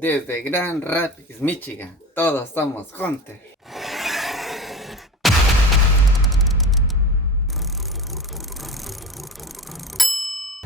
Desde Grand Rapids, Michigan, todos somos Hunter.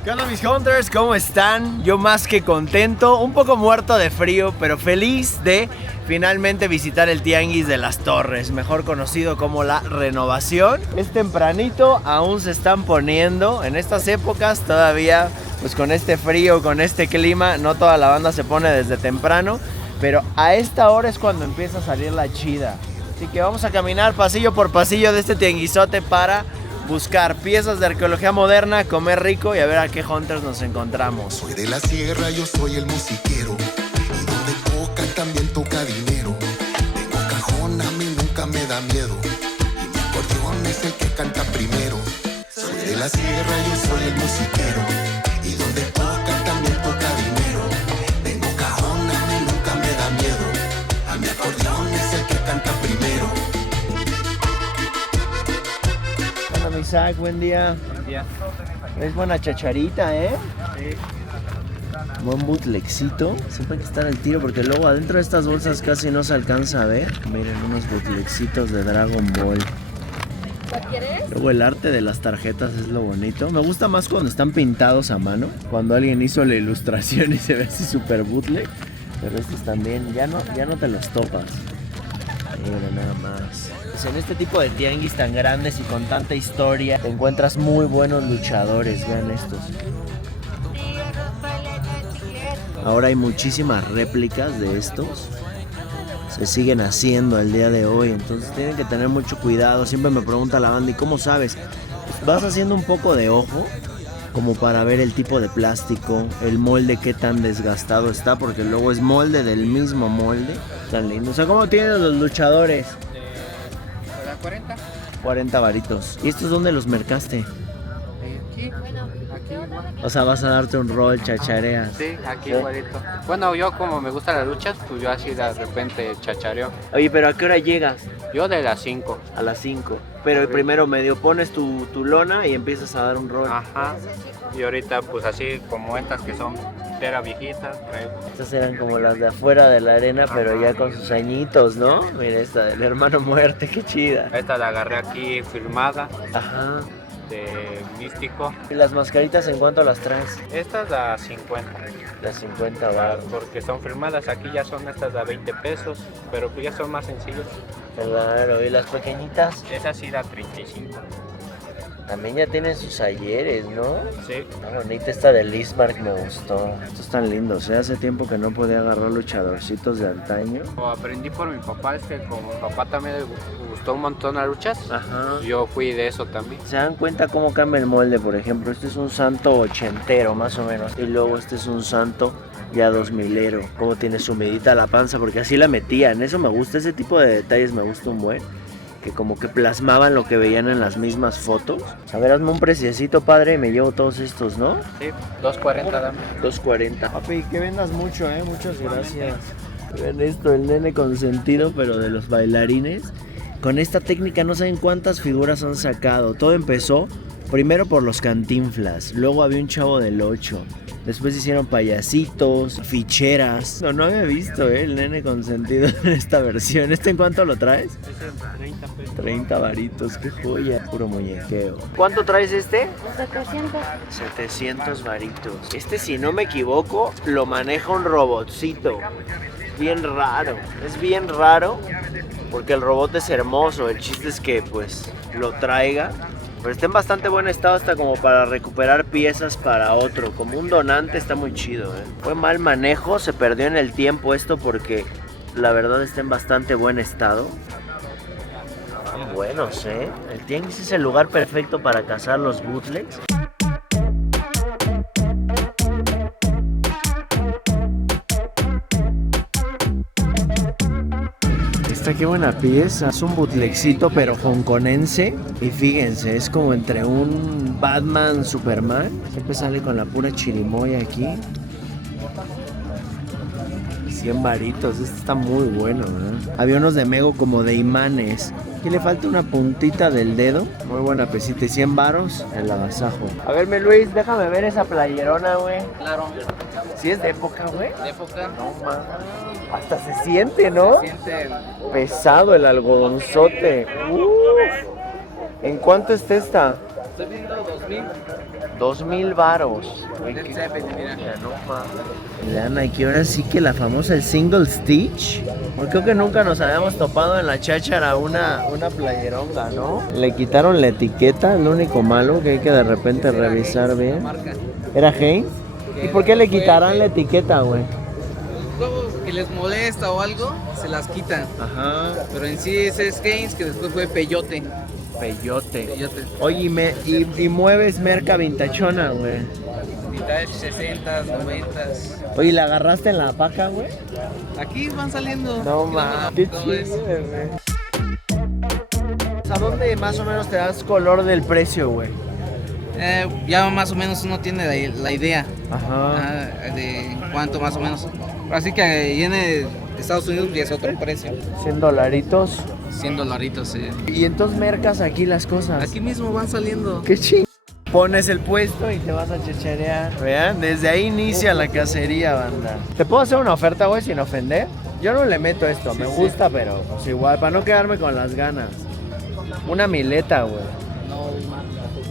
¿Qué onda mis Hunters? ¿Cómo están? Yo más que contento, un poco muerto de frío, pero feliz de finalmente visitar el Tianguis de las Torres, mejor conocido como La Renovación. Es tempranito, aún se están poniendo, en estas épocas todavía, pues con este frío, con este clima, no toda la banda se pone desde temprano, pero a esta hora es cuando empieza a salir la chida. Así que vamos a caminar pasillo por pasillo de este tianguisote para buscar piezas de arqueología moderna, comer rico y a ver a qué Hunters nos encontramos. Soy de la sierra, yo soy el musiquero, y donde toca también toca dinero. Tengo cajón, a mí nunca me da miedo, y mi acordeón es el que canta primero. Soy de la sierra, yo soy el musiquero, y donde toca también toca dinero. Tengo cajón, a mí nunca me da miedo, y mi acordeón es el que canta primero. Hola Isaac, buen día. Buen día. Es buena chacharita, ¿eh? Sí. Buen bootlegcito. Siempre hay que estar al tiro porque luego adentro de estas bolsas casi no se alcanza a ver. Miren, unos bootlegcitos de Dragon Ball. ¿Quieres? Luego el arte de las tarjetas es lo bonito. Me gusta más cuando están pintados a mano. Cuando alguien hizo la ilustración y se ve así super bootleg. Pero estos también ya no te los topas. Miren nada más. Pues en este tipo de tianguis tan grandes y con tanta historia te encuentras muy buenos luchadores. Vean estos. Ahora hay muchísimas réplicas de estos. Se siguen haciendo al día de hoy. Entonces tienen que tener mucho cuidado. Siempre me pregunta la banda, ¿y cómo sabes? Pues vas haciendo un poco de ojo, como para ver el tipo de plástico, el molde, qué tan desgastado está, porque luego es molde del mismo molde. Tan lindo. O sea, ¿cómo tienen los luchadores? ¿Para 40? 40 varitos. ¿Y estos dónde los mercaste? Aquí, aquí igual. O sea, vas a darte un rol, chachareas. Sí, aquí ¿Sí? igualito. Bueno, yo como me gustan las luchas, pues yo así de repente chachareo. Oye, pero ¿a qué hora llegas? Yo de las 5. A las 5. Pero primero medio pones tu lona y empiezas a dar un rol. Ajá. Y ahorita pues así como estas que son tera viejitas. Estas eran como las de afuera de la arena, pero ya con sus añitos, ¿no? Mira esta del hermano muerte, qué chida. Esta la agarré aquí firmada Ajá. de Místico. ¿Y las mascaritas en cuánto las traes? Estas a 50. Las 50 baros. Porque son firmadas, aquí ya son estas a 20 pesos, pero pues ya son más sencillos. Claro, ¿y las pequeñitas? Esa sí da 35. También ya tienen sus ayeres, ¿no? Sí. La bonita esta de Lismark me gustó. Estos están lindos, ¿eh? Hace tiempo que no podía agarrar luchadorcitos de antaño. Lo aprendí por mi papá, es que como mi papá también le gustó un montón las luchas, Ajá. yo fui de eso también. ¿Se dan cuenta cómo cambia el molde? Por ejemplo, este es un santo ochentero más o menos. Y luego este es un santo ya 2000ero. Cómo tiene sumidita la panza, porque así la metían. Eso me gusta, ese tipo de detalles me gusta un buen. Que como que plasmaban lo que veían en las mismas fotos. A ver, hazme un preciosito, padre, y me llevo todos estos, ¿no? Sí, 2.40 dame. 2.40. Papi, que vendas mucho, muchas gracias. Ven esto, el nene consentido, pero de los bailarines. Con esta técnica no saben cuántas figuras han sacado. Todo empezó primero por los Cantinflas, luego había un Chavo del 8. Después hicieron payasitos, ficheras. No había visto, el nene consentido en esta versión. ¿Este en cuánto lo traes? Ese es 30 pesos. 30 varitos, qué joya. Puro muñequeo. ¿Cuánto traes este? 700. 700 varitos. Este, si no me equivoco, lo maneja un robotcito. Bien raro. Es bien raro porque el robot es hermoso. El chiste es que pues lo traiga. Pero está en bastante buen estado hasta como para recuperar piezas para otro. Como un donante está muy chido, Fue mal manejo, se perdió en el tiempo esto porque la verdad está en bastante buen estado. Están buenos, El tianguis es el lugar perfecto para cazar los bootlegs. Qué buena pieza, es un bootlegcito pero hongkonense. Y fíjense, es como entre un Batman, Superman. Siempre sale con la pura chirimoya aquí. 100 varitos, este está muy bueno, ¿eh? Había unos de Mego como de imanes. Aquí le falta una puntita del dedo. Muy buena pesita y 100 varos el agasajo. A ver, mi Luis, déjame ver esa playerona, güey. Claro, ¿Sí es de época, güey? de época. No, man. Hasta se siente, ¿no? Se siente Pesado el algodonzote. ¿En cuánto está esta? Estoy viendo 2000. 2000 varos. Güey, Del qué- 70, mira. Ya no mames. La Nike, ahora sí que la famosa el single stitch. Porque creo que nunca nos habíamos topado en la cháchara una playeronga, ¿no? Le quitaron la etiqueta, lo único malo que hay que de repente revisar bien. Marca. ¿Era Hanes? ¿Y por qué le quitarán la etiqueta, güey? Luego que les molesta o algo, se las quitan. Ajá. Pero en sí ese es Hanes, que después fue Peyote. Peyote. Peyote. Oye, y mueves merca vintachona, güey. Vintage 60s, 90s. Oye, ¿la agarraste en la paca, güey? Aquí van saliendo. No Aquí mames, van qué todo eso. chido, güey. ¿A dónde más o menos te das color del precio, güey? Ya más o menos uno tiene la idea Ajá. de cuánto más o menos. Así que viene de Estados Unidos y es otro precio. 100 dolaritos. $100, sí. Y entonces mercas aquí las cosas. Aquí mismo van saliendo. Qué ching. Pones el puesto y te vas a checherear. Vean, desde ahí inicia la cacería, banda. ¿Te puedo hacer una oferta, güey, sin ofender? Yo no le meto esto, me gusta, pero pues igual, para no quedarme con las ganas. Una mileta, güey.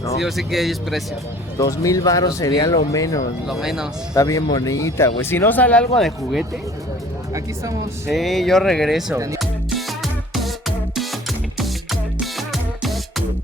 No. Sí, sí que es precio. 2000 varos sería lo menos. Lo menos. Está bien bonita, güey. Si no sale algo de juguete, Aquí estamos. sí, yo regreso.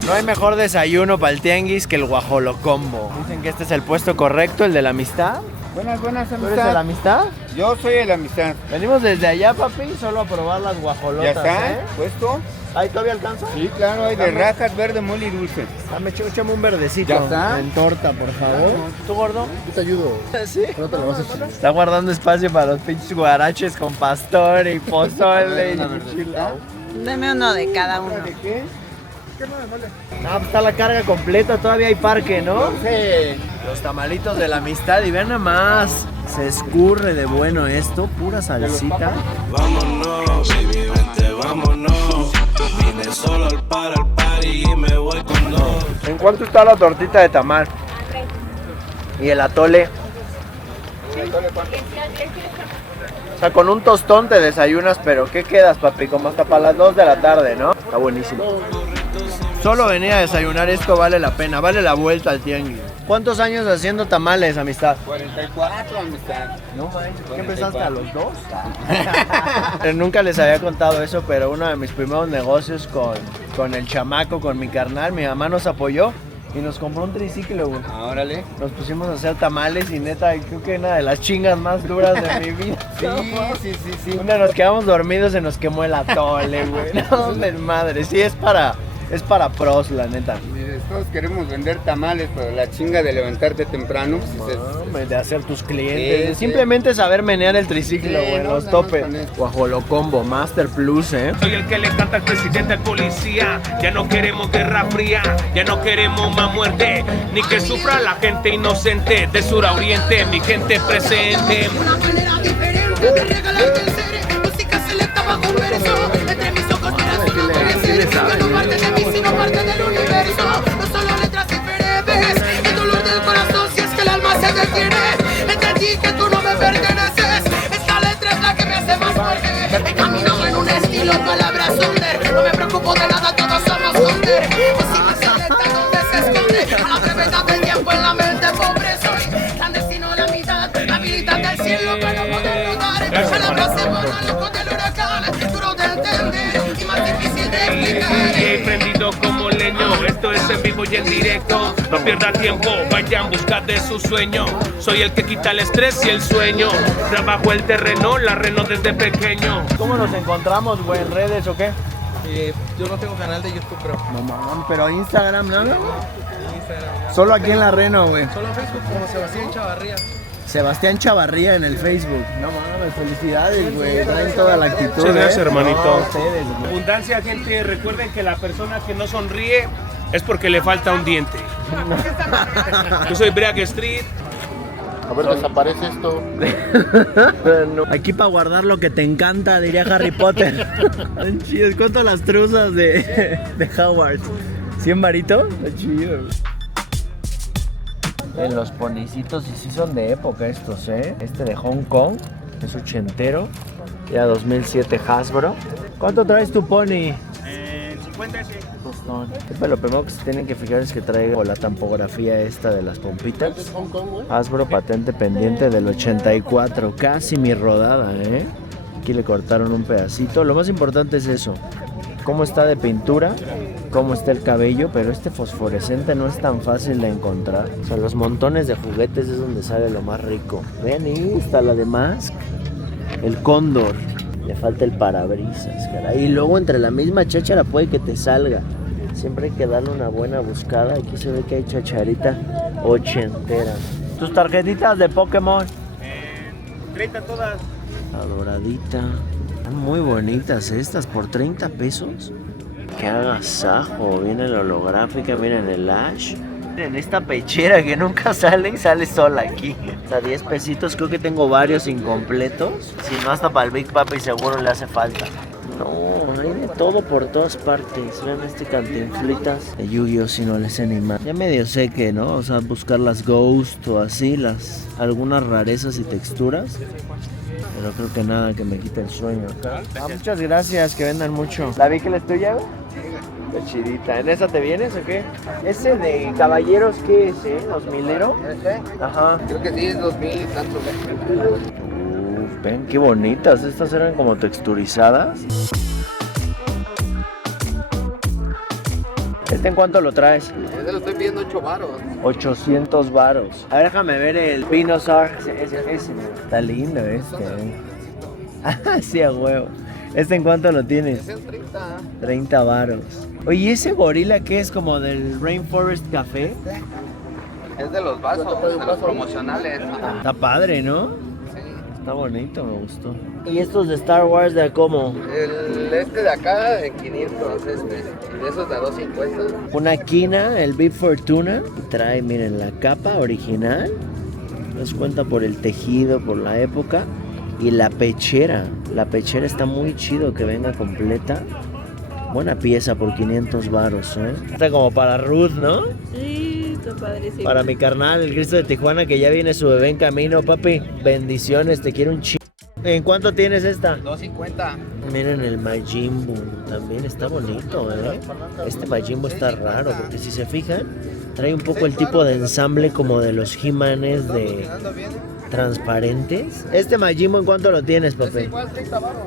No hay mejor desayuno para el tianguis que el guajolocombo. Dicen que este es el puesto correcto, el de la amistad. Buenas, ¿Tú eres de la amistad? Yo soy de la amistad. Venimos desde allá, papi, solo a probar las guajolotas, ¿Ya está? ¿eh? ¿Puesto? ¿Ahí todavía alcanza? Sí, claro, hay de Dame. rajas, verde, mole y dulce. Dame, échame un verdecito. ¿Ya está? En torta, por favor. ¿Tú, gordo? Yo te ayudo. ¿Sí? No te lo vas a echar. Está guardando espacio para los pinches guaraches con pastor y pozole Una y verdecita. chilao. Deme uno de cada uno. ¿De qué? No, pues está la carga completa, todavía hay parque, ¿no? Sí. Los tamalitos de la amistad y vean nada más. Se escurre de bueno esto, pura salsita. Vámonos, baby, vente, vámonos. Vine solo al party y me voy con dos. ¿En cuánto está la tortita de tamal? ¿Y el atole? O sea, con un tostón te desayunas, pero ¿qué quedas, papi? Como hasta para las 2 de la tarde, ¿no? Está buenísimo. Solo venir a desayunar esto vale la pena, vale la vuelta al tianguis. ¿Cuántos años haciendo tamales, amistad? 44, amistad. No manches, ¿qué empezaste a los 2? Nunca les había contado eso, pero uno de mis primeros negocios con el chamaco, con mi carnal, mi mamá nos apoyó y nos compró un triciclo, güey. Órale. Nos pusimos a hacer tamales y neta, creo que una de las chingas más duras de mi vida. Sí. Una nos quedamos dormidos, se nos quemó el atole, güey. No, madre, sí, es para pros, la neta. Mire, todos queremos vender tamales, pero la chinga de levantarte temprano, pues, Hombre, de hacer tus clientes, Sí, simplemente saber menear el triciclo, Sí, güey, no, los nada más topes. con eso. Guajolocombo, Master Plus, Soy el que le canta al presidente al policía. Ya no queremos guerra fría, ya no queremos más muerte, ni que sufra la gente inocente. De sur a oriente, mi gente presente. Una manera diferente de regalarte el ser. Música selecta bajo un verso. Entre mis ojos verás una parecer. Ya no parte de mí, sino parte del universo. No solo letras y breves. El dolor del corazón si es que el alma se detiene. Entendí que tú no me perteneces. Esta letra es la que me hace más fuerte. He caminado en un estilo palabras under. No me preocupo de nada, todos somos under. Música selecta donde se esconde. A la brevedad del tiempo en la mente pobre soy. Clandestino la mitad, la habilidad del cielo para poder rodar. Palabras se vuelan locos del huracán. Duro de entender y más difícil de explicar. He prendido como leño, esto es en vivo y en directo. No pierda tiempo, vaya en busca de su sueño. Soy el que quita el estrés y el sueño. Trabajo el terreno, la reno desde pequeño. ¿Cómo nos encontramos, güey, en redes o qué? Yo no tengo canal de YouTube, pero No mames, pero Instagram, ¿no? Instagram. Solo aquí en la Reno, güey. Solo en Facebook como Sebastián Chavarría. Sebastián Chavarría en el Facebook. No mames, felicidades, güey. Traen toda la actitud. Muchas gracias, hermanito. No, ustedes, güey. Abundancia, gente. Recuerden que la persona que no sonríe es porque le falta un diente. Yo soy Break Street. A ver, desaparece esto. No. Aquí para guardar lo que te encanta, diría Harry Potter. Chido. ¿Cuánto las truzas de Howard? ¿100 varitos? Está chido. En los ponicitos, y sí son de época estos, ¿eh? Este de Hong Kong, es ochentero. Ya 2007 Hasbro. ¿Cuánto traes tu pony? 50 ese. Lo primero que se tienen que fijar es que traiga la tampografía esta de las pompitas. Hasbro patente pendiente del 84, casi mi rodada, ¿eh? Aquí le cortaron un pedacito. Lo más importante es eso, cómo está de pintura, cómo está el cabello, pero este fosforescente no es tan fácil de encontrar. O sea, los montones de juguetes es donde sale lo más rico. Vean, ahí está la de Mask, el cóndor. Le falta el parabrisas, caray. Y luego entre la misma cháchara puede que te salga. Siempre hay que darle una buena buscada. Aquí se ve que hay chacharita ochentera. ¿Tus tarjetitas de Pokémon? 30 todas. La doradita. Están muy bonitas estas, por 30 pesos. Qué agasajo. Viene la holográfica, miren el Ash. Miren esta pechera que nunca sale y sale sola aquí. A 10 pesitos, creo que tengo varios incompletos. Si no, hasta para el Big Papi seguro le hace falta. No, hay de todo por todas partes. Vean este Cantinflitas de Yu-Gi-Oh, si no les anima. Ya medio sé que, ¿no? O sea, buscar las Ghost o así, algunas rarezas y texturas. Pero creo que nada que me quite el sueño acá. Muchas gracias, que vendan mucho. ¿La vi que la es tuya? Está chidita. ¿En esa te vienes o qué? ¿Ese de caballeros qué es, ¿2000ero? Ajá. Creo que sí, es 2000 y tantos. Ven qué bonitas. Estas eran como texturizadas. ¿Este en cuánto lo traes? Ese lo estoy pidiendo 8 varos. 800 varos. A ver, déjame ver el Pinosar. Ese. Está lindo este. Ah, sí, a huevo. ¿Este en cuánto lo tienes? 30. 30 varos. Oye, ¿y ese gorila qué es, como del Rainforest Café? Es de los vasos, de los promocionales. Está padre, ¿no? Sí. Está bonito, me gustó. ¿Y estos de Star Wars de cómo? El de acá de 500, y de esos de 250. Una quina, el Beef Fortuna. Trae, miren, la capa original. Nos cuenta por el tejido, por la época. Y la pechera. La pechera está muy chido que venga completa. Buena pieza por 500 varos, ¿eh? Está como para Ruth, ¿no? Sí, está padrísimo. Para mi carnal, el Cristo de Tijuana, que ya viene su bebé en camino, papi. Bendiciones, te quiero un chingo. ¿En cuánto tienes esta? 250. Miren el Majin Buu, también está bonito, ¿eh? Este Majin Buu está raro, porque si se fijan, trae un poco el tipo de ensamble como de los He-Manes de transparentes. ¿Este Majin Buu en cuánto lo tienes, papi? Es igual, 30 varos.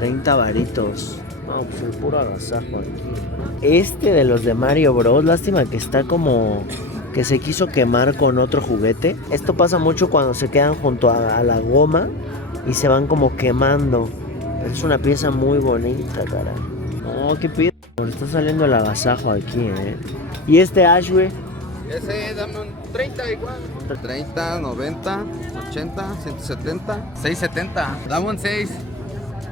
30 varitos. No, pues el puro agasajo aquí. Este de los de Mario Bros, lástima que está como que se quiso quemar con otro juguete. Esto pasa mucho cuando se quedan junto a la goma y se van como quemando. Es una pieza muy bonita, caray. Oh, qué pieza. Está saliendo el agasajo aquí, ¿eh? ¿Y este Ash, güey? Ese, dame un 30 igual. 30, 90, 80, 170, 670. Dame un 6.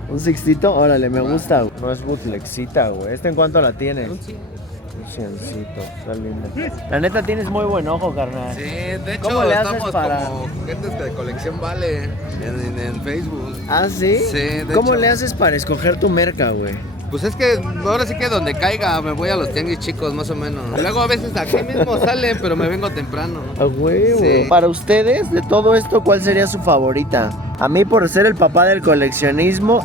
¿Un sixtito? Órale, me gusta. No es bootlegcita, güey. ¿Este en cuánto la tienes? Un 100cito, está lindo. La neta tienes muy buen ojo, carnal. Sí, de hecho ¿Cómo le haces estamos para...? como juguetes de colección vale en Facebook. ¿Ah, sí? Sí, de ¿Cómo hecho. le haces para escoger tu merca, güey? Pues es que ahora sí que donde caiga me voy a los tianguis chicos más o menos. Luego a veces aquí mismo sale, pero me vengo temprano. A huevo. Sí. Para ustedes, de todo esto, ¿cuál sería su favorita? A mí, por ser el papá del coleccionismo,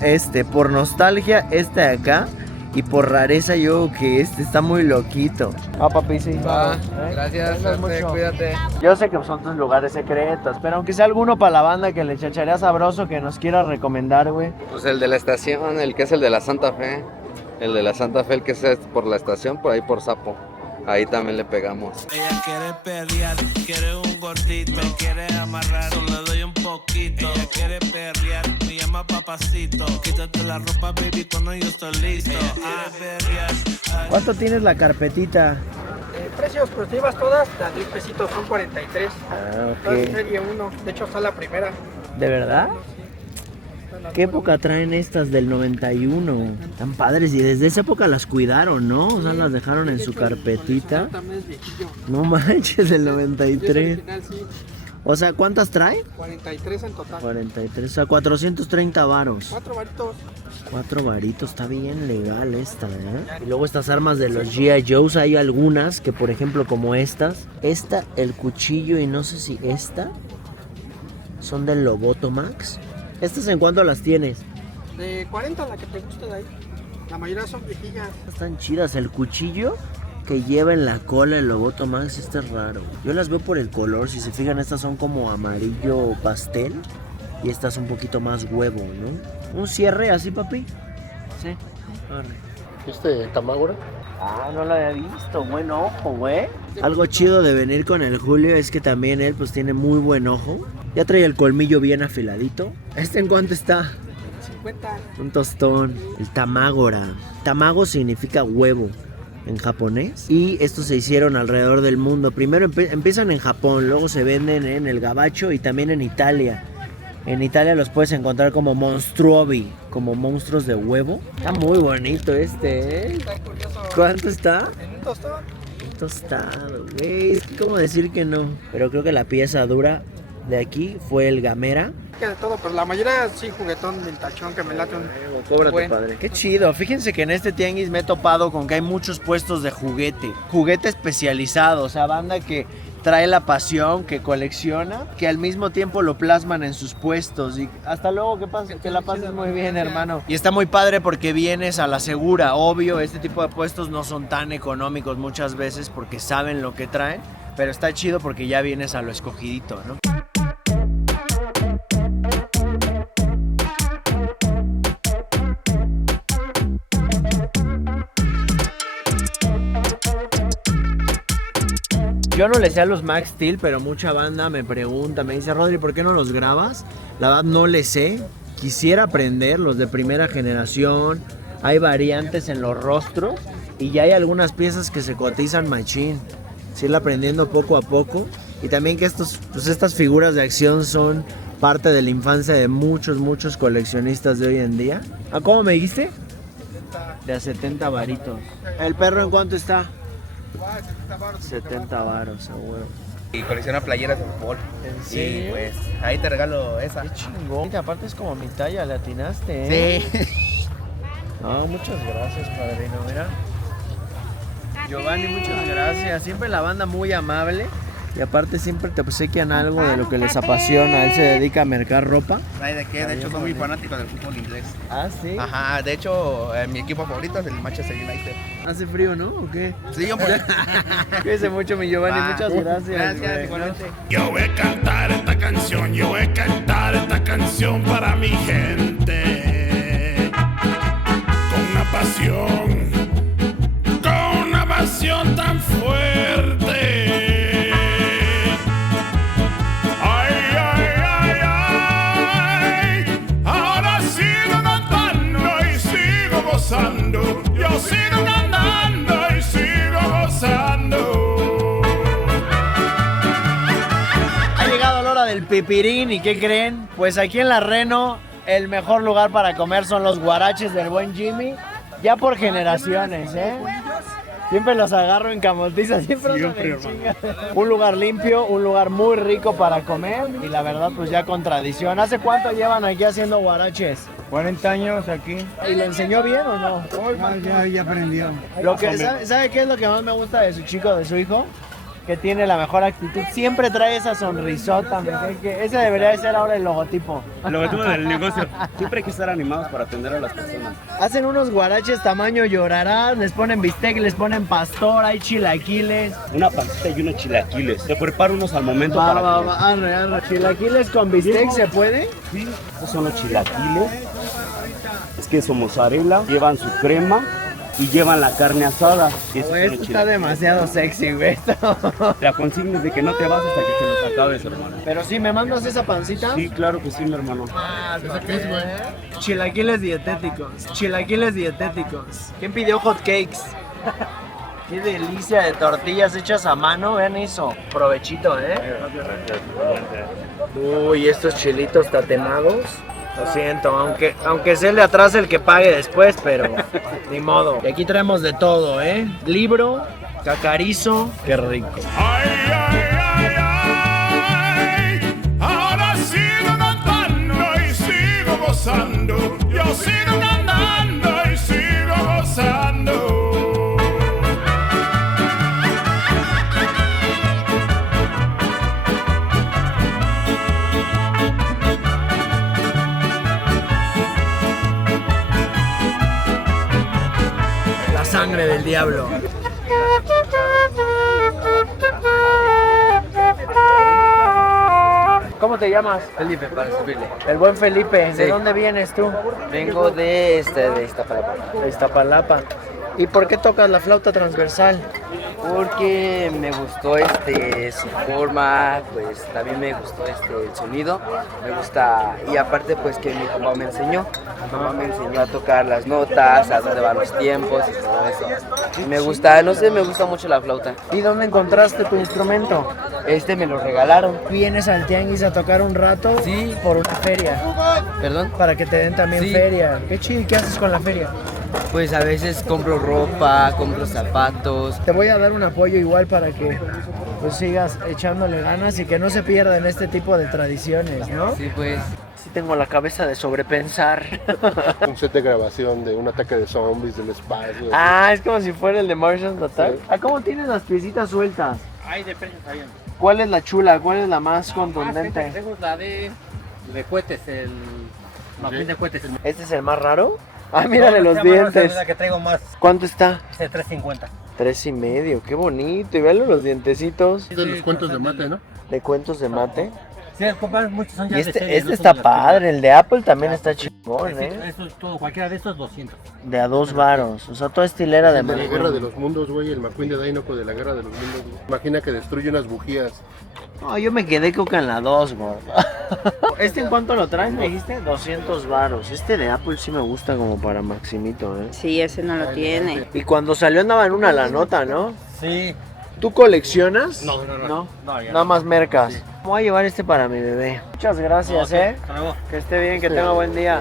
por nostalgia, este de acá. Y por rareza, yo que está muy loquito. Ah, papi, sí. Va, gracias, mucho. cuídate. Yo sé que son tus lugares secretos, pero aunque sea alguno para la banda que le chacharía sabroso que nos quiera recomendar, güey. Pues el de la estación, el que es el de la Santa Fe. El de la Santa Fe, el que es por la estación, por ahí por Sapo. Ahí también le pegamos. Ella quiere perrear, quiere un gordito, me quiere amarrar, solo le doy un poquito. Ella quiere perrear, me llama papacito. Quítate la ropa, baby, cuando yo estoy listo. Ella quiere perrear. ¿Cuánto tienes la carpetita? Precios, pues llevas todas, a 10 pesitos son 43. Ah, Todas ok. serie 1, de hecho está la primera. ¿De verdad? ¿Qué época traen estas del 91? Tan padres, y desde esa época las cuidaron, ¿no? O sea, las dejaron en su carpetita. También es viejillo. No manches, del Y es 93. original, sí. O sea, ¿cuántas trae? 43 en total. 43, o sea, 430 varos. 4 varitos. 4 varitos, está bien legal esta, ¿eh? Y luego estas armas de los G.I. Joes, hay algunas que, por ejemplo, como estas. Esta, el cuchillo y no sé si esta, son del Lobotomax. ¿Estas en cuánto las tienes? De 40 la que te guste de ahí. La mayoría son viejillas. Están chidas, el cuchillo que lleva en la cola el Lobotomax, este es raro. Yo las veo por el color, si se fijan estas son como amarillo pastel y estas un poquito más huevo, ¿no? Un cierre así, papi. Sí. ¿Viste Tamagora? Ah, no lo había visto, buen ojo, güey. Algo chido de venir con el Julio es que también él pues tiene muy buen ojo. Ya trae el colmillo bien afiladito. ¿Este en cuánto está? 50. Un tostón. El Tamagora. Tamago significa huevo en japonés. Y estos se hicieron alrededor del mundo. Primero empiezan en Japón, luego se venden en el Gabacho y también en Italia. En Italia los puedes encontrar como monstruovi, como monstruos de huevo. Está muy bonito este, ¿eh? Está curioso. ¿Cuánto está? En un tostón. Un tostado, güey. Es como decir que no. Pero creo que la pieza dura de aquí fue el Gamera. Que de todo, pero la mayoría sí juguetón del tachón que me late un... Cóbrate, buen. padre. Qué chido. Fíjense que en este tianguis me he topado con que hay muchos puestos de juguete. Juguete especializado. O sea, banda que trae la pasión, que colecciona, que al mismo tiempo lo plasman en sus puestos. Y hasta luego, que la pases muy bien, hermano. Y está muy padre porque vienes a la segura. Obvio, este tipo de puestos no son tan económicos muchas veces porque saben lo que traen. Pero está chido porque ya vienes a lo escogidito, ¿no? Yo no le sé a los Max Steel, pero mucha banda me pregunta, me dice, Rodri, ¿por qué no los grabas? La verdad no le sé, quisiera aprender los de primera generación, hay variantes en los rostros y ya hay algunas piezas que se cotizan machín, ir aprendiendo poco a poco y también que estas figuras de acción son parte de la infancia de muchos coleccionistas de hoy en día. ¿A cómo me dijiste? 70. De a 70 varitos. ¿El perro en cuánto está? 70 varos, a huevo. Y colecciona playeras de fútbol. Sí, pues ahí te regalo esa. Qué chingón. Aparte es como mi talla, le atinaste, ¿eh? Sí. No, muchas gracias, padrino, mira. Giovanni, muchas gracias. Siempre la banda muy amable. Y aparte siempre te obsequian algo de lo que les apasiona. Él se dedica a mercar ropa. ¿Ay de qué? De hecho soy muy fanático del fútbol inglés. Ah, ¿sí? Ajá, de hecho mi equipo favorito es el Manchester United. ¿Hace frío, no? ¿O qué? Sí, hombre. Cuídense mucho, mi Giovanni. Muchas gracias. Gracias, igualmente. Yo voy a cantar esta canción, yo voy a cantar esta canción para mi gente. Con una pasión tan fuerte. Yo sigo cantando y sigo gozando. Ha llegado la hora del pipirín y ¿qué creen? Pues aquí en La Reno el mejor lugar para comer son los guaraches del buen Jimmy. Ya por generaciones, ¿eh? Siempre los agarro en camotiza, siempre en chinga. Un lugar limpio, un lugar muy rico para comer y la verdad pues ya con tradición. ¿Hace cuánto llevan aquí haciendo guaraches? 40 años aquí. ¿Y le enseñó bien o no? Ya aprendió. ¿Sabe qué es lo que más me gusta de su chico, de su hijo? Que tiene la mejor actitud. Siempre trae esa sonrisota. Ese debería de ser ahora el logotipo. El logotipo del negocio. Siempre hay que estar animados para atender a las personas. Hacen unos guaraches tamaño llorarás, les ponen bistec, les ponen pastor, hay chilaquiles. Una pancita y unos chilaquiles. Te preparo unos al momento Arre. ¿Chilaquiles con bistec se puede? Sí. Estos son los chilaquiles. Es queso mozzarella, llevan su crema y llevan la carne asada. Esto está demasiado sexy, güey. La consigna es de que no te vas hasta que te los acabes, hermano. Pero sí, ¿me mandas esa pancita? Sí, claro que sí, mi hermano. Chilaquiles dietéticos. ¿Quién pidió hot cakes? Qué delicia de tortillas hechas a mano, vean eso. Provechito, ¿eh? Uy, estos chilitos tatemados. Lo siento, aunque sea el de atrás el que pague después, pero ni modo. Y aquí traemos de todo, ¿eh? Libro, cacarizo, qué rico. Ay, ay, ay, ay. yo sigo cantando y sigo gozando. La sangre del diablo. ¿Cómo te llamas? Felipe, para servirle. El buen Felipe. ¿De Sí. dónde vienes tú? Vengo de Iztapalapa. De Iztapalapa. ¿Y por qué tocas la flauta transversal? Porque me gustó su forma, pues también me gustó el sonido, me gusta, y aparte pues que mi papá me enseñó a tocar las notas, a dónde van los tiempos y todo eso. Y me gusta, no sé, me gusta mucho la flauta. ¿Y dónde encontraste tu instrumento? Me lo regalaron. ¿Vienes al tianguis a tocar un rato? Sí. Por una feria. ¿Perdón? Para que te den también Sí. feria. Qué chido, ¿qué haces con la feria? Pues a veces compro ropa, compro zapatos. Te voy a dar un apoyo igual para que pues sigas echándole ganas y que no se pierdan este tipo de tradiciones, ¿no? Sí, pues. Sí tengo la cabeza de sobrepensar. Un set de grabación de un ataque de zombies del espacio. Ah, es como si fuera el de Martian Attack. Sí. Ah, ¿cómo tienes las piecitas sueltas? Hay de precios ahí. ¿Cuál es la chula? ¿Cuál es la más contundente? Tenemos la de cohetes, el mapín de cohetes. ¿Este es el más raro? Ah, mírale los dientes. La que traigo más, ¿Cuánto está? es de 350. 3.5, qué bonito. Y véanlo los dientecitos. De los cuentos de mate, ¿no? De cuentos de mate. Sí, comprar muchos son ya Y de serie, no son está de la padre, el de Apple también está chingón, primera. ¿eh? Eso es todo, cualquiera de estos 200. De a 2 varos, o sea, toda estilera de El de la Guerra de mate. los Mundos, güey, el McQueen de Dinoco de la Guerra de los Mundos. Güey. Imagina que destruye unas bujías. No, yo me quedé con la 2, gordo. ¿Este en cuánto lo traes, me dijiste? 200 varos. Este de Apple sí me gusta como para Maximito, ¿eh? Sí, ese no lo tiene. Y cuando salió andaba en una la nota, ¿no? Sí. ¿Tú coleccionas? No. ¿No? No, ya Nada más mercas. Sí. Voy a llevar este para mi bebé. Muchas gracias, No, ¿eh? hasta luego. Que esté bien, que tenga buen día.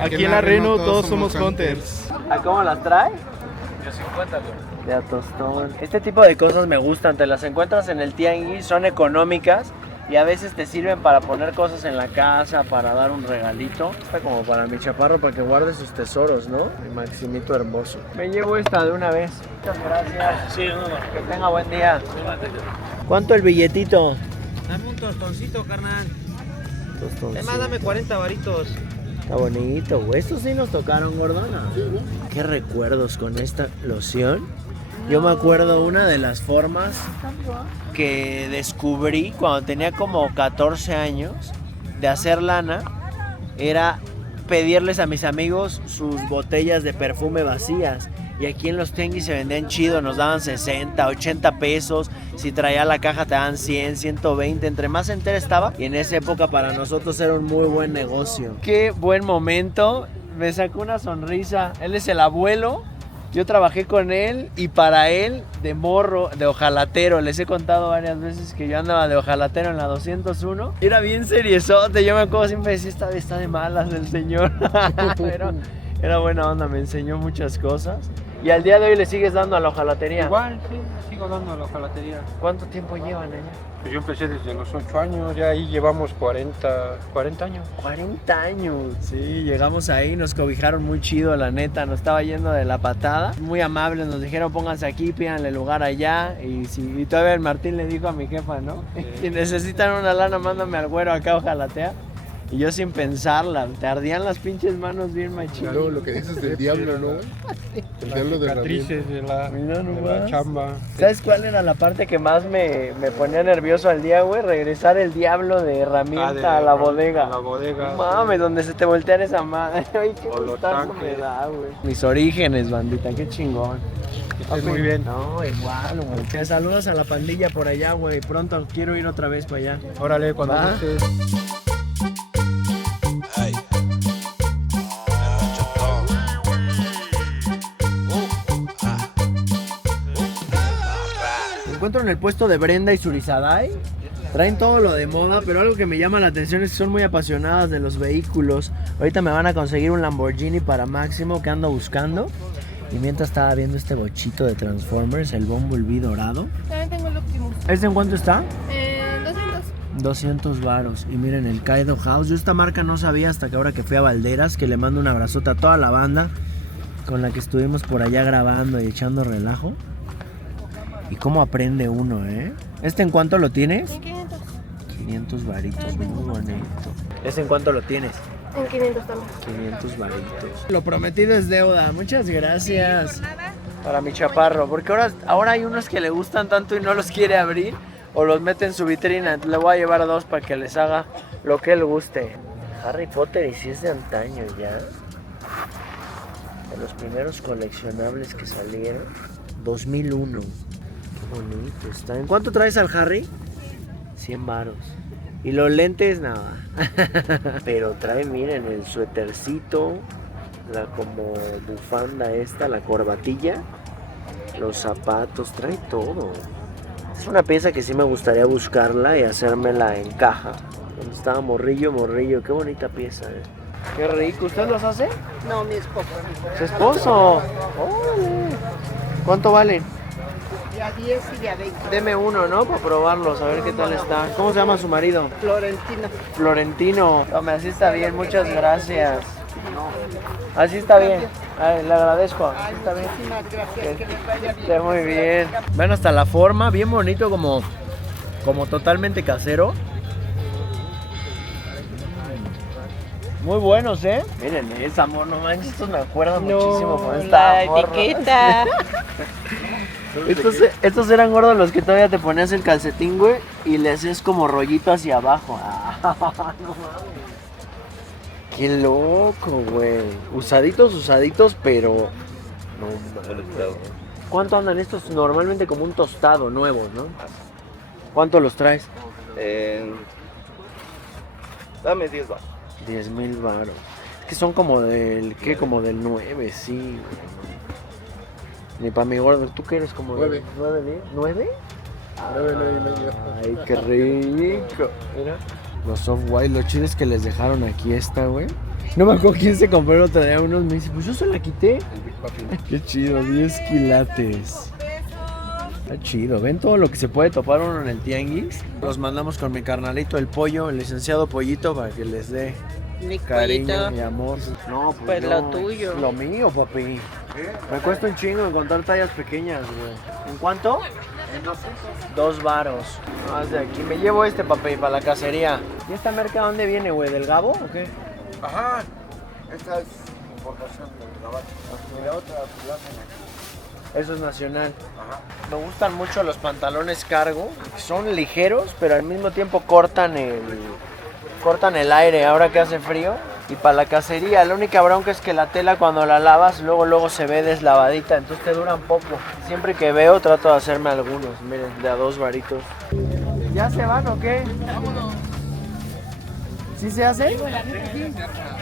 Aquí en la Reno todos somos hunters. ¿A cómo las trae? Yo 50, güey. De a tostón. Este tipo de cosas me gustan, te las encuentras en el tianguis, son económicas y a veces te sirven para poner cosas en la casa, para dar un regalito. Está como para mi chaparro, para que guarde sus tesoros, ¿no? Mi Maximito hermoso. Me llevo esta de una vez. Muchas gracias. Sí, no. Que tenga buen día. ¿Cuánto el billetito? Dame un tostoncito, carnal. Tostoncito. Además, dame 40 varitos. Está bonito, güey. Estos sí nos tocaron, Gordona. Qué recuerdos con esta loción. Yo me acuerdo una de las formas que descubrí cuando tenía como 14 años de hacer lana era pedirles a mis amigos sus botellas de perfume vacías. Y aquí en los tianguis se vendían chido, nos daban 60, 80 pesos. Si traía la caja te daban 100, 120. Entre más entera estaba. Y en esa época para nosotros era un muy buen negocio. Qué buen momento. Me sacó una sonrisa. Él es el abuelo. Yo trabajé con él y para él de morro, de ojalatero. Les he contado varias veces que yo andaba de ojalatero en la 201. Era bien seriezote. Yo me acuerdo siempre decía, esta vez está de malas el señor. Pero era buena onda, me enseñó muchas cosas. ¿Y al día de hoy le sigues dando a la ojalatería? Igual, sí, sigo dando a la ojalatería. ¿Cuánto tiempo llevan allá? Pues yo empecé desde los 8 años, ya ahí llevamos 40 años. 40 años. Sí, llegamos ahí, nos cobijaron muy chido, la neta, nos estaba yendo de la patada. Muy amables, nos dijeron pónganse aquí, pídanle lugar allá. Y todavía el Martín le dijo a mi jefa, ¿no? Si necesitan una lana, mándame al güero acá, ojalatea. Y yo sin pensarla, te ardían las pinches manos bien machín. Luego lo que dices del diablo, ¿no? El diablo de cicatrices de la chamba. ¿Sabes cuál era la parte que más me ponía nervioso al día, güey? Regresar el diablo de herramienta a la bodega. A la bodega. Mames, donde se te voltean esa madre. Ay, qué O los gustazo me tanques. da, güey. Mis orígenes, bandita, qué chingón. Estás muy bien. No, igual, güey. Te saludas a la pandilla por allá, güey. Pronto quiero ir otra vez para allá. Órale, cuando ¿Va? gustes. Me encuentro en el puesto de Brenda y Surizadai. Traen todo lo de moda, pero algo que me llama la atención es que son muy apasionadas de los vehículos. Ahorita me van a conseguir un Lamborghini para Máximo que ando buscando. Y mientras estaba viendo este bochito de Transformers, el Bumblebee dorado. También tengo el Optimus. ¿Este en cuánto está? 200. 200 varos. Y miren, el Kaido House. Yo esta marca no sabía hasta que ahora que fui a Valderas, que le mando un abrazote a toda la banda con la que estuvimos por allá grabando y echando relajo. Y cómo aprende uno, ¿eh? ¿Este en cuánto lo tienes? En 500. 500 varitos, muy bonito. ¿Este en cuánto lo tienes? En 500 también. 500 varitos. Lo prometido es deuda. Muchas gracias. Para mi chaparro. Porque ahora hay unos que le gustan tanto y no los quiere abrir. O los mete en su vitrina. Entonces le voy a llevar 2 para que les haga lo que él guste. Harry Potter, y si es de antaño ya. De los primeros coleccionables que salieron. 2001. Qué bonito está. ¿En cuánto traes al Harry? 100 varos. Y los lentes, nada. Pero trae, miren, el suétercito, la como bufanda esta, la corbatilla, los zapatos, trae todo. Es una pieza que sí me gustaría buscarla y hacérmela en caja. Donde estaba morrillo, qué bonita pieza, ¿eh? Qué rico. ¿Usted los hace? No, mi esposo. ¿Su esposo? ¡Órale! ¿Cuánto valen? De a 10 y de a 20. Deme uno, ¿no? Para probarlos, a ver qué tal está. ¿Cómo se llama su marido? Florentino. Florentino. Tome, así está bien, muchas gracias. Así está bien. Ay, le agradezco. Así está bien. Gracias, que les vaya bien. Está muy bien. Ven hasta la forma, bien bonito, como totalmente casero. Muy buenos, ¿eh? Miren, esa amor, no manches, estos me acuerdan muchísimo con esta etiqueta. Estos eran gordos los que todavía te ponías el calcetín, güey, y le hacías como rollito hacia abajo. No mames. Qué loco, güey. Usaditos, pero... No mames. ¿Cuánto andan estos? Normalmente como un tostado, nuevos, ¿no? ¿Cuánto los traes? Dame 10 baros. 10,000 varos. Es que son como del... ¿Qué? Como del 9, sí, güey. Ni para mi gordo, ¿tú qué eres? Como 9. ¿9? ¿9? 9 y medio. Ay, qué rico. Mira. Los soft white, lo chido es que les dejaron aquí esta, güey. No me acuerdo quién se compró el otro día unos. Me dice, pues yo se la quité. Qué chido, 10 quilates. Está chido. ¿Ven todo lo que se puede topar uno en el tianguis? Los mandamos con mi carnalito, el pollo, el licenciado Pollito, para que les dé Mi cariño pollito. y amor. No, Pues no, lo tuyo. es lo mío, papi. Me cuesta un chingo encontrar tallas pequeñas, güey. ¿En cuánto? En 200. 2 varos. Más de aquí. Me llevo este, papi, para la cacería. ¿Y esta merca dónde viene, güey? ¿Del Gabo o qué? Ajá. Esta es importación del Gabacho. Y la otra pues la hacen aquí. Eso es nacional. Ajá. Me gustan mucho los pantalones cargo. Son ligeros, pero al mismo tiempo cortan el aire ahora que hace frío. Y para la cacería, la única bronca es que la tela cuando la lavas, luego se ve deslavadita, entonces te duran poco. Siempre que veo trato de hacerme algunos, miren, de a 2 varitos. ¿Ya se van o qué? ¿Sí se hace?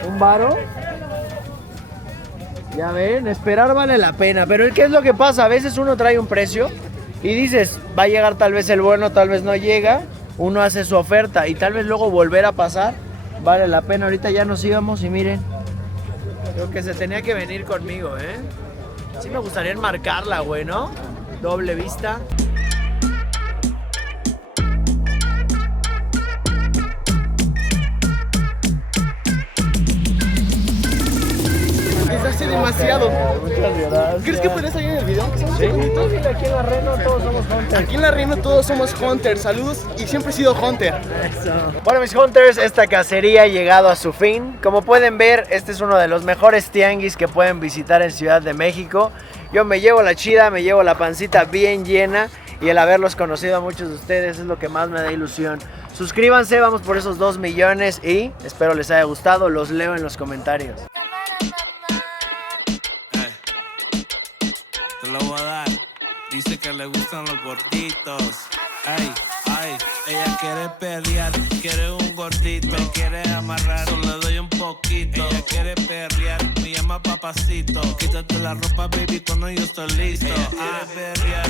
¿Un varo? Ya ven, esperar vale la pena, pero ¿qué es lo que pasa? A veces uno trae un precio y dices, va a llegar tal vez el bueno, tal vez no llega, uno hace su oferta y tal vez luego volver a pasar. Vale la pena, ahorita ya nos íbamos y miren. Creo que se tenía que venir conmigo, ¿eh? Sí me gustaría enmarcarla, güey, ¿no? Doble vista. Desde hace demasiado. Muchas gracias. ¿Crees que podrías salir en el video? Sí, aquí en la Reno todos somos Hunters. Aquí en la Reno todos somos Hunters. Saludos y siempre he sido Hunter. Eso. Bueno, mis Hunters, esta cacería ha llegado a su fin. Como pueden ver, este es uno de los mejores tianguis que pueden visitar en Ciudad de México. Yo me llevo la chida, me llevo la pancita bien llena. Y el haberlos conocido a muchos de ustedes es lo que más me da ilusión. Suscríbanse, vamos por esos 2 millones y espero les haya gustado. Los leo en los comentarios. Te lo voy a dar. Dice que le gustan los gorditos. Ay, ay, ella quiere perrear, quiere un gordito, me quiere amarrar, solo le doy un poquito. Ella quiere perrear, me llama papacito. Quítate la ropa, baby, cuando yo estoy listo. Ella quiere perrear,